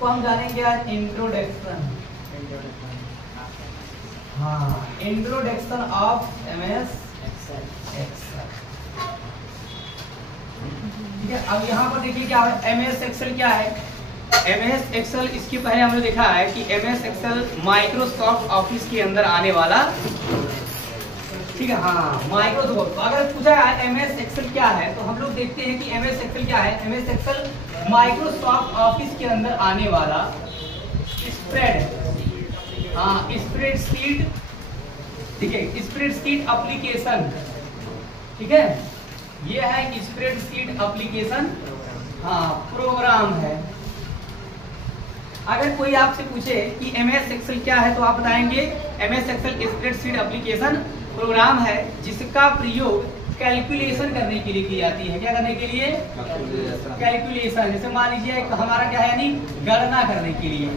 इसको हम जानेंगे आज इंट्रोडक्शन। हाँ, इंट्रोडक्शन ऑफ एमएस एक्सेल। ठीक है, अब यहाँ पर देखिए क्या है एमएस एक्सेल क्या है। एमएस एक्सेल इसके पहले हमने देखा है कि एमएस एक्सेल माइक्रोसॉफ्ट ऑफिस के अंदर आने वाला, ठीक है, हाँ माइक्रोसॉफ्ट। अगर पूछा है एमएस एक्सेल क्या है तो हम लोग देखते हैं कि एमएस एक्सेल क्या है। एमएस एक्सेल माइक्रोसॉफ्ट ऑफिस के अंदर आने वाला स्प्रेड, हाँ स्प्रेडशीट, ठीक है, स्प्रेडशीट एप्लीकेशन, ठीक है, ये है स्प्रेडशीट एप्लीकेशन, हाँ प्रोग्राम है। अगर कोई आपसे पूछे कि एमएस एक्सेल क्या है तो आप बताएंगे MS Excel spreadsheet application program है जिसका प्रयोग कैलकुलेशन करने के लिए की जाती है। क्या करने के लिए? कैलकुलेशन। जैसे मान लीजिए हमारा क्या है, यानी गणना करने के लिए।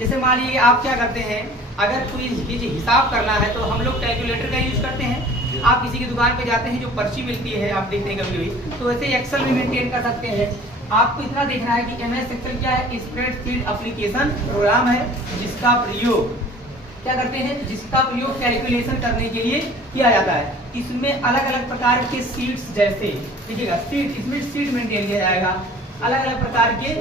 जैसे मान लीजिए आप क्या करते हैं, अगर कोई हिसाब करना है तो हम लोग कैलकुलेटर का यूज करते हैं। आप किसी की दुकान पे जाते हैं, जो पर्ची मिलती है आप देखते हैं कभी कभी, तो वैसे एक्सेल में मेंटेन कर सकते हैं। आपको इतना देखना है कि एमएस एक्सेल क्या है, स्प्रेडशीट एप्लीकेशन प्रोग्राम है जिसका प्रयोग क्या करते हैं, जिसका प्रयोग कैलकुलेशन करने के लिए किया जाता है। इसमें अलग अलग प्रकार के सीट्स, जैसे देखिएगा सीट, इसमें सीट मेंटेन किया जाएगा। अलग अलग प्रकार के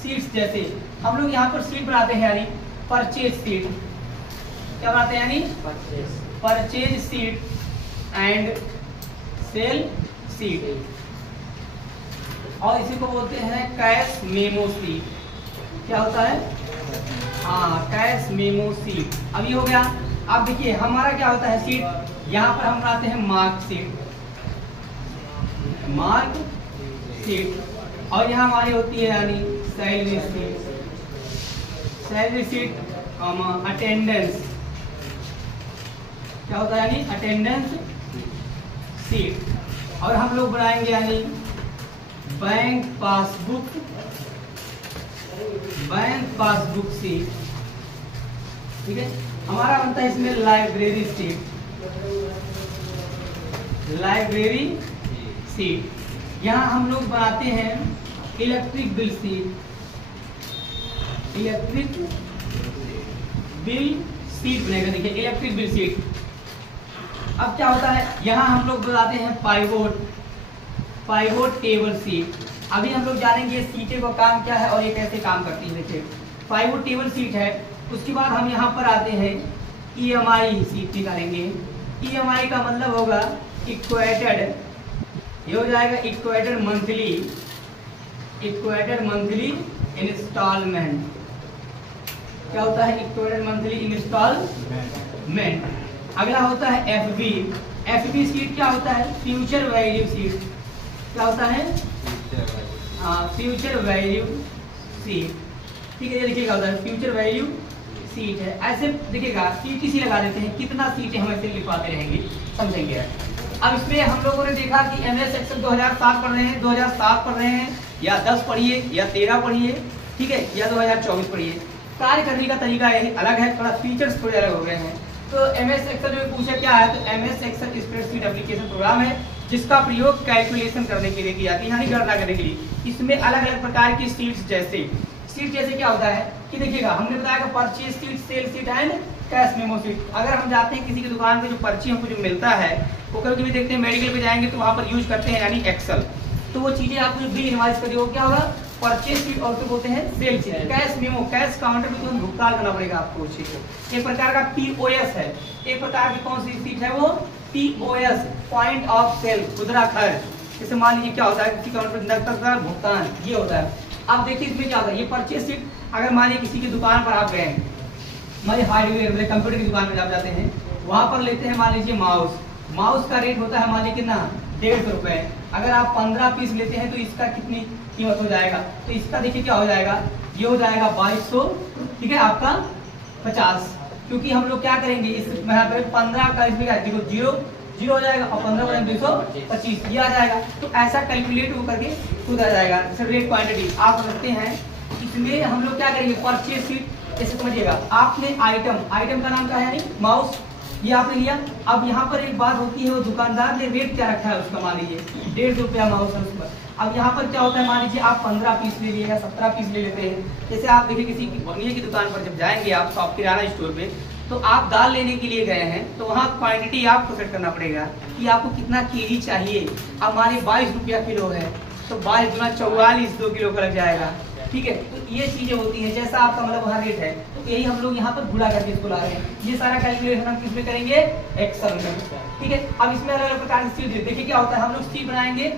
सीट्स, जैसे हम लोग यहाँ पर सीट बनाते हैं, यानी परचेज सीट। क्या बनाते हैं, यानी purchase sheet and sale sheet, और इसी को बोलते हैं कैश मेमो सीट। क्या होता है? हाँ, कैश मेमो सीट। अब ये हो गया। अब देखिए हमारा क्या होता है सीट, यहाँ पर हम बनाते हैं मार्क सीट, मार्क सीट, और यहाँ हमारी होती है यानी salary seat, salary seat, attendance, क्या होता है, यानी अटेंडेंस सीट। और हम लोग बनाएंगे यानी bank passbook, bank passbook seat, ठीक है। हमारा बनता है इसमें लाइब्रेरी सीट, लाइब्रेरी सीट। यहाँ हम लोग बनाते हैं electric bill seat, electric bill seat बनेगा। देखिए इलेक्ट्रिक बिल सीट। अब क्या होता है, यहाँ हम लोग बनाते हैं पाइवोट, पाइवोट टेबल सीट। अभी हम लोग जानेंगे सीटें का काम क्या है और ये कैसे काम करती है। देखिए पाइवोट टेबल सीट है। उसके बाद हम यहाँ पर आते हैं ईएमआई सीट निकालेंगे। ईएमआई का मतलब होगा इक्वेटेड, ये हो जाएगा equated monthly, equated monthly instalment. क्या होता है? Equated monthly instalment. अगला होता है एफबी। एफबी सीट क्या होता है? Future value sheet. क्या होता है? हाँ, फ्यूचर वैल्यू सीट, ठीक है। ये देखिएगा होता है फ्यूचर वैल्यू सीट है। ऐसे देखिएगा सीटीसी लगा देते हैं, कितना सीटें हम ऐसे लिखवाते रहेंगे, समझेंगे। अब इसमें हम लोगों ने देखा कि एमएस एक्सेल 2007 पढ़ रहे हैं, 2007 पढ़ रहे हैं, या 10 पढ़िए या 13 पढ़िए, ठीक है, या 2024 पढ़िए। कार्य करने का तरीका यही अलग है, थोड़ा फीचर्स थोड़े अलग हो गए हैं। तो एमएस एक्सेल में पूछा क्या है, तो MS Excel spreadsheet application program है जिसका प्रयोग कैलकुलेशन करने के लिए किया जाती है, यानी गणना करने के लिए। इसमें अलग अलग प्रकार की सीट्स, जैसे सीट जैसे क्या होता है कि देखिएगा हमने बताया कि purchase sheet, sale sheet and cash memo sheet. अगर हम जाते हैं किसी की दुकान पे, जो पर्ची हमको जो मिलता है वो कभी कभी देखते हैं मेडिकल पे जाएंगे तो वहाँ पर यूज करते हैं यानी एक्सेल। तो वो चीजें आपको जो बिल इनवॉइस करिए वो क्या होगा? परचेज सीट, और तो बोलते हैं sale sheet. Cash memo, cash counter में तुरंत भुगतान करना पड़ेगा आपको उसी को। एक प्रकार का पीओएस है। एक प्रकार की कौन सी सीट है? वो पीओएस, पॉइंट ऑफ सेल, खुदरा खर्च। जैसे मान लीजिए क्या होता है किसी काउंटर पर नकद का भुगतान, ये होता है। अब देखिए इसमें क्या होता है, ये परचेज सीट। अगर मान लीजिए किसी की दुकान पर आप गए, मान लीजिए हार्डवेयर कंप्यूटर की दुकान पर आप जाते हैं, वहां पर लेते हैं मान लीजिए माउस। माउस का रेट होता है मान लीजिए कितना? 150 रुपए। अगर आप 15 पीस लेते हैं तो इसका कितनी कीमत हो जाएगा? तो इसका देखिए क्या हो जाएगा, ये हो जाएगा 2200, ठीक है, आपका 50। क्योंकि हम लोग क्या करेंगे, इस यहाँ पर 15 का इसमें देखो जीरो हो जाएगा और 15 बटे 225 ये आ जाएगा। तो ऐसा कैलकुलेट हो करके खुद आ जाएगा। जैसे रेट क्वांटिटी आप समझते हैं, इसमें हम लोग क्या करेंगे, परचेज सीट। जैसे समझिएगा आपने आइटम, आइटम का नाम क्या है, यानी माउस। ये आपने लिया। अब यहाँ पर एक बात होती है, वो दुकानदार ने रेट क्या रखा है उसका, मान लीजिए 1.5 रुपया माउस है उस पर। अब यहाँ पर क्या होता है, मान लीजिए आप 15 पीस ले लिए या 17 पीस ले लेते हैं। जैसे आप देखिए किसी बनिए की दुकान पर जब जाएंगे आप शॉप किराना स्टोर पे, तो आप दाल लेने के लिए गए हैं, तो वहाँ क्वांटिटी आपको सेट करना पड़ेगा कि आपको कितना केजी चाहिए। अब हमारे 22 रुपया किलो है, तो 22 गुना 44 2 किलो का लग जाएगा, ठीक है। तो ये चीजें होती हैं, जैसा आपका मतलब वहाँ रेट है, तो यही हम लोग यहाँ पर गुणा करके इसको ला रहे हैं। ये सारा कैलकुलेशन हम किसमें करेंगे, एक्सेल में, ठीक है। अब इसमें अलग अलग प्रकार की शीट, देखिए क्या होता है, हम लोग शीट बनाएंगे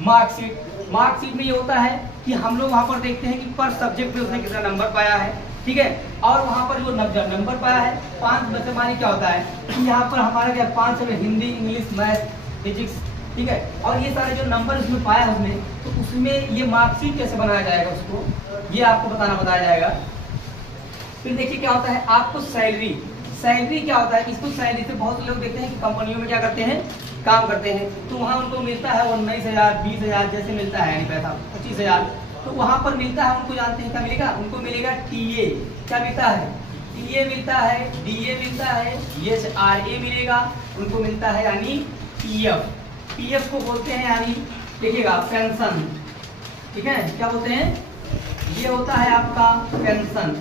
मार्कशीट। मार्कशीट में ये होता है कि हम लोग वहाँ पर देखते हैं कि पर सब्जेक्ट में उसने कितना नंबर पाया है, ठीक है। और वहाँ पर जो नंबर पाया है 5 बच्चे, मानी क्या होता है कि यहाँ पर हमारा क्या 5 में हिंदी, इंग्लिश, मैथ, फिजिक्स, ठीक है। और ये सारे जो नंबर उसमें पाया है उसने, तो उसमें ये मार्कशीट कैसे बनाया जाएगा उसको, ये आपको बताया जाएगा। फिर देखिए क्या होता है, आपको सैलरी क्या होता है, इसको सैलरी से बहुत से लोग देखते हैं कि कंपनियों में क्या करते हैं, काम करते हैं, तो वहाँ उनको मिलता है 19,000 20,000 जैसे मिलता है, नहीं पैसा 25,000, तो वहाँ पर मिलता है उनको, जानते हैं क्या मिलेगा, उनको मिलेगा टीए। क्या मिलता है, टीए मिलता है, डीए मिलता है, एचआरए मिलेगा, उनको मिलता है यानी पीएफ। पीएफ को बोलते हैं यानी देखिएगा पेंशन, ठीक है, क्या बोलते हैं, ये होता है आपका पेंशन,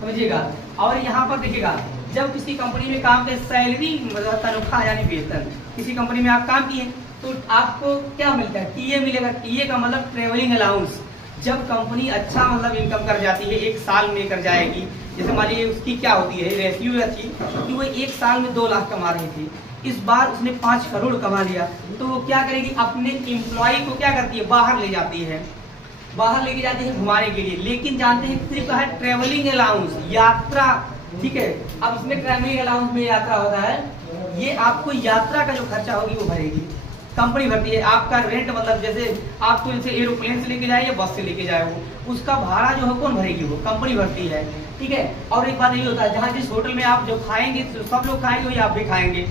समझिएगा। और यहाँ पर देखिएगा जब किसी कंपनी में काम के सैलरी मतलब तनख्वाह यानी वेतन, किसी कंपनी में आप काम किए तो आपको क्या मिलता है, टीए मिलेगा। टीए का मतलब ट्रेवलिंग अलाउंस। जब कंपनी अच्छा मतलब इनकम कर जाती है, एक साल में कर जाएगी, जैसे मान लीजिए उसकी क्या होती है रेशियो अच्छी, कि वो एक साल में 2 लाख कमा रही थी, इस बार उसने 5 करोड़ कमा लिया, तो वो क्या करेगी, अपने एम्प्लॉय को क्या करती है, बाहर ले जाती है, बाहर लेके जाती है घुमाने के लिए। लेकिन जानते हैं सिर्फ है ट्रेवलिंग अलाउंस, यात्रा, ठीक है। अब इसमें ट्रेवलिंग अलाउंस में यात्रा होता है, ये आपको यात्रा का जो खर्चा होगी वो भरेगी, कंपनी भरती है। आपका रेंट मतलब जैसे आपको इनसे एरोप्लेन से लेके जाए या बस से लेके जाए, वो उसका भाड़ा जो है कौन भरेगी, वो कंपनी भरती है, ठीक है। और एक बात ये होता है, जहाँ जिस होटल में आप जो खाएंगे तो सब लोग खाएंगे वही आप भी खाएंगे।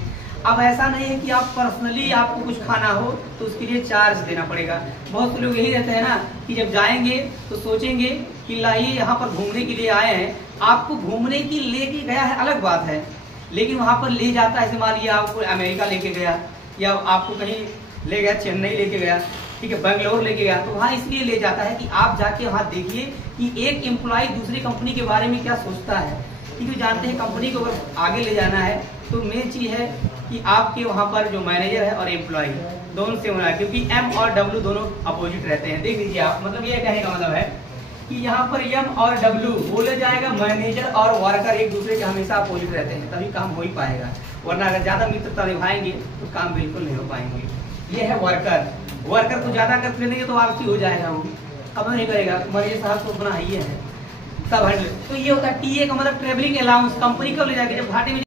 अब ऐसा नहीं है कि आप पर्सनली आपको कुछ खाना हो तो उसके लिए चार्ज देना पड़ेगा। बहुत से लोग यही रहते हैं ना कि जब जाएंगे तो सोचेंगे कि लाइए यहाँ पर घूमने के लिए आए हैं, आपको घूमने की लेके गया है अलग बात है, लेकिन वहाँ पर ले जाता है, मान लिया आपको अमेरिका लेके गया या आपको कहीं ले गया, चेन्नई लेके गया, ठीक है, बेंगलोर लेके गया, तो वहाँ इसलिए ले जाता है कि आप जाके वहाँ देखिए कि एक एम्प्लॉय दूसरी कंपनी के बारे में क्या सोचता है। क्योंकि जानते हैं कंपनी को अगर आगे ले जाना है तो मेन चीज है कि आपके वहाँ पर जो मैनेजर है और एम्प्लॉय दोनों से होना है, क्योंकि एम और डब्ल्यू दोनों अपोजिट रहते हैं। देख लीजिए आप, मतलब ये कहने का मतलब है कि यहाँ पर एम और डब्ल्यू बोले जाएगा, मैनेजर और वर्कर एक दूसरे के हमेशा अपोजिट रहते हैं, तभी काम हो ही पाएगा, वरना अगर ज्यादा मित्रता निभाएंगे तो काम बिल्कुल नहीं हो पाएंगे। ये है वर्कर, वर्कर को ज्यादा कर लेंगे तो आलसी हो जाएगा, वो अब नहीं करेगा, मैनेजर साहब को अपना ही है सब हैंडल। तो ये होता है टीए का मतलब ट्रेवलिंग अलाउंस, कंपनी को ले जाके जब घाटे में